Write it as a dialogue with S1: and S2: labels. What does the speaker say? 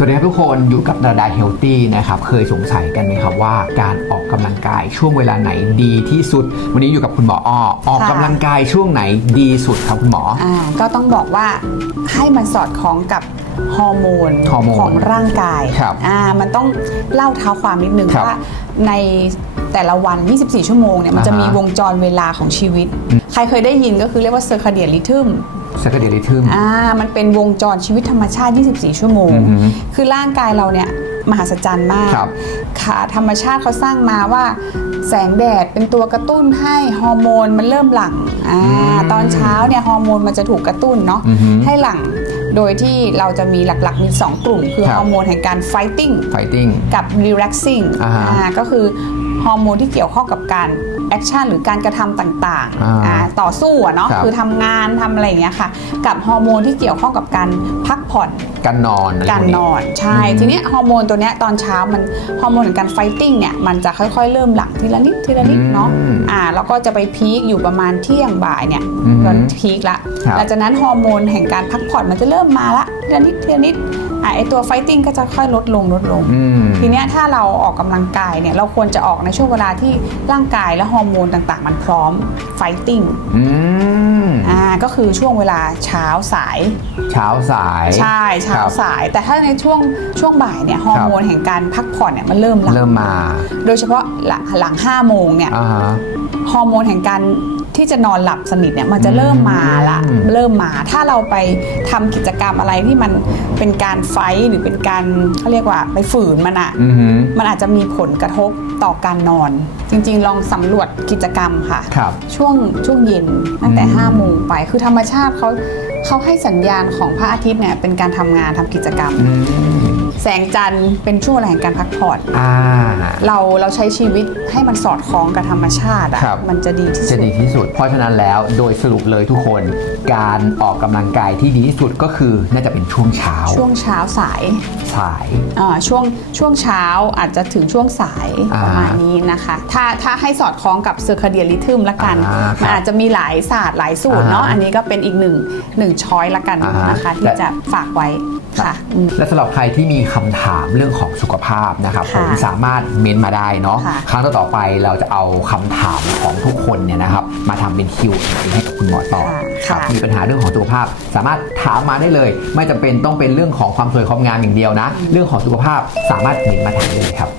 S1: สวัสดีครับทุกคนอยู่กับดาดาเฮลตี้นะครับเคยสงสัยกันไหมครับว่าการออกกำลังกายช่วงเวลาไหนดีที่สุด วันนี้อยู่กับคุณหมออ้อออกกำลังกายช่วงไหนดีสุดครับคุณหมอ
S2: อ่าก็ต้องบอกว่าให้มันสอดคล้องกับฮอร์โมน
S1: ฮอร์โมน
S2: ของร่างกาย
S1: ครับ
S2: อ่ามันต้องเล่าเท้าความนิดนึง
S1: ครับ
S2: ว่าในแต่ละวัน 24 ชั่วโมงเนี่ยมันจะ
S1: อ่าฮะ
S2: มีวงจรเวลาของชีวิต
S1: อืม
S2: ใค รเคยได้ยินก็คือเรียกว่า circadian rhythm
S1: สกเดลิทึม
S2: อ่ามันเป็นวงจรชีวิตธรรมชาติ 24 ชั่วโมง
S1: อือหือ
S2: คือร่างกายเราเนี่ยมหัศจรรย์มาก
S1: ครับ
S2: ค่ะธรรมชาติเขาสร้างมาว่า แสงแดดเป็นตัวกระตุ้นให้ฮอร์โมนมันเริ่มหลั่งอ่า
S1: อืม
S2: ตอนเช้าเนี่ยฮอร์โมนมันจะถูกกระตุ้นเนาะ
S1: อือหือ
S2: ให้หลั่งโดยที่เราจะมีหลักๆ มี 2 กลุ่ม คือ
S1: ครับ
S2: ฮอร์โมนแห่งการ fighting
S1: ไฟติ้ง
S2: กับ relaxing
S1: อ่าฮะ
S2: อ่าก็คือ ฮอร์โมนที่เกี่ยวข้องกับการแอคชั่นหรือการกระทำต่าง
S1: อ่า
S2: ๆอ่าต่อสู้อะเนาะ
S1: ครับ
S2: คือทำงานทำอะไรอย่างเงี้ยค่ะ กับฮอร์โมนที่เกี่ยวข้องกับการพักผ่อน
S1: การนอนอะไร
S2: การ
S1: พว
S2: นอนใช่
S1: อืม
S2: ทีเนี้ยฮอร์โมนตัวเนี้ยตอนเช้ามันฮอร์โมนของการไฟติ้งเนี่ยมันจะค่อยๆ เริ่มหลั่งทีละนิดทีละนิดเนาะ
S1: อืม
S2: อ่าแล้วก็จะไปพีคอยู่ประมาณเที่ยงบ่ายเนี่ย
S1: อืม
S2: ตอนพีคละ
S1: ครับ
S2: หลังจากนั้นฮอร์โมนแห่งการพักผ่อนมันจะเริ่มมาละ ทีละนิดทีละนิดอ่าไอตัวไฟติ้งก็จะค่อยลดลงลดลง
S1: อืม
S2: ทีเนี้ยถ้าเราออกกำลังกายเนี่ยเราควรจะออกในช่วงเวลาที่ร่างกายและฮอร์โมนต่างๆ มันพร้อมไฟติ้ง
S1: อืม
S2: อ่าก็คือช่วงเวลาเช้าสาย
S1: เช้าสาย
S2: ใช่เช้า
S1: ครับ
S2: สาย แต่ถ้าในช่วงช่วงบ่ายเนี่ยฮอร์โมนแห่งการพักผ่อนเนี่ยมันเริ่มหลัง
S1: เริ่มมา
S2: โดยเฉพาะหลังหลังห้าโมงเนี่ย
S1: อ่าฮะ
S2: ฮอร์โมนแห่งการที่จะนอนหลับสนิทเนี่ยมันจะเริ่มมาละ
S1: อืม
S2: เริ่มมา ถ้าเราไปทำกิจกรรมอะไรที่มันเป็นการไฟท์หรือเป็นการเขาเรียกว่าไปฝืนมันอะ
S1: อือหือ
S2: มันอาจจะมีผลกระทบต่อการนอน จริง ๆ ลองสำรวจกิจกรรมค่ะ
S1: ครับ
S2: ช่วงช่วงเย็นตั้งแต่
S1: อืม
S2: 5้าโมงไป คือธรรมชาติเขาเขาให้สัญญาณของพระอาทิตย์เนี่ยเป็นการทำงานทำกิจกรรม
S1: อืม
S2: แสงจันทร์เป็นช่วงเวลาแห่งการพักผ่อน
S1: อ่า
S2: เราเราใช้ชีวิตให้มันสอดคล้องกับธรรมชาติอะ
S1: ครับ
S2: มันจะดีที่
S1: จะ
S2: สุด
S1: ดีที่สุด เพราะฉะนั้นแล้วโดยสรุปเลยทุกคน การออกกำลังกายที่ดีที่สุดก็คือน่าจะเป็นช่วงเช้า
S2: ช่วงเช้าสาย
S1: สาย
S2: อ่าช่วงช่วงเช้าอาจจะถึงช่วงสาย
S1: อ่า
S2: ประมาณนี้นะคะ ถ้าถ้าให้สอดคล้องกับเซอร์คาเดียริทึมละกัน
S1: อ่าครับ
S2: มันอาจจะมีหลายศาสตร์หลายสูตรเนาะ
S1: อ่า
S2: อันนี้ก็เป็นอีกหนึ่งหนึ่งช้อยละกัน
S1: อ่าน
S2: นะคะ ที่
S1: แต่
S2: จะฝากไว้ ค่ะอืม
S1: และสำหรับใครที่มีคำถามเรื่องของสุขภาพนะครับ
S2: ค่ะ
S1: ผมสามารถเมนมาได้เนาะ
S2: ค่ะ
S1: ครั้งต่อๆไปเราจะเอาคำถามของทุกคนเนี่ยนะครับมาทำเป็นคิวให้กับคุณหมอตอบ
S2: ค่ะ
S1: ครับ
S2: ค่ะ
S1: มีปัญหาเรื่องของสุขภาพ สามารถถามมาได้เลย ไม่จำเป็นต้องเป็นเรื่องของความสวยความงามอย่างเดียวนะ เรื่องของสุขภาพสามารถเมนมาถามได้เลยครับ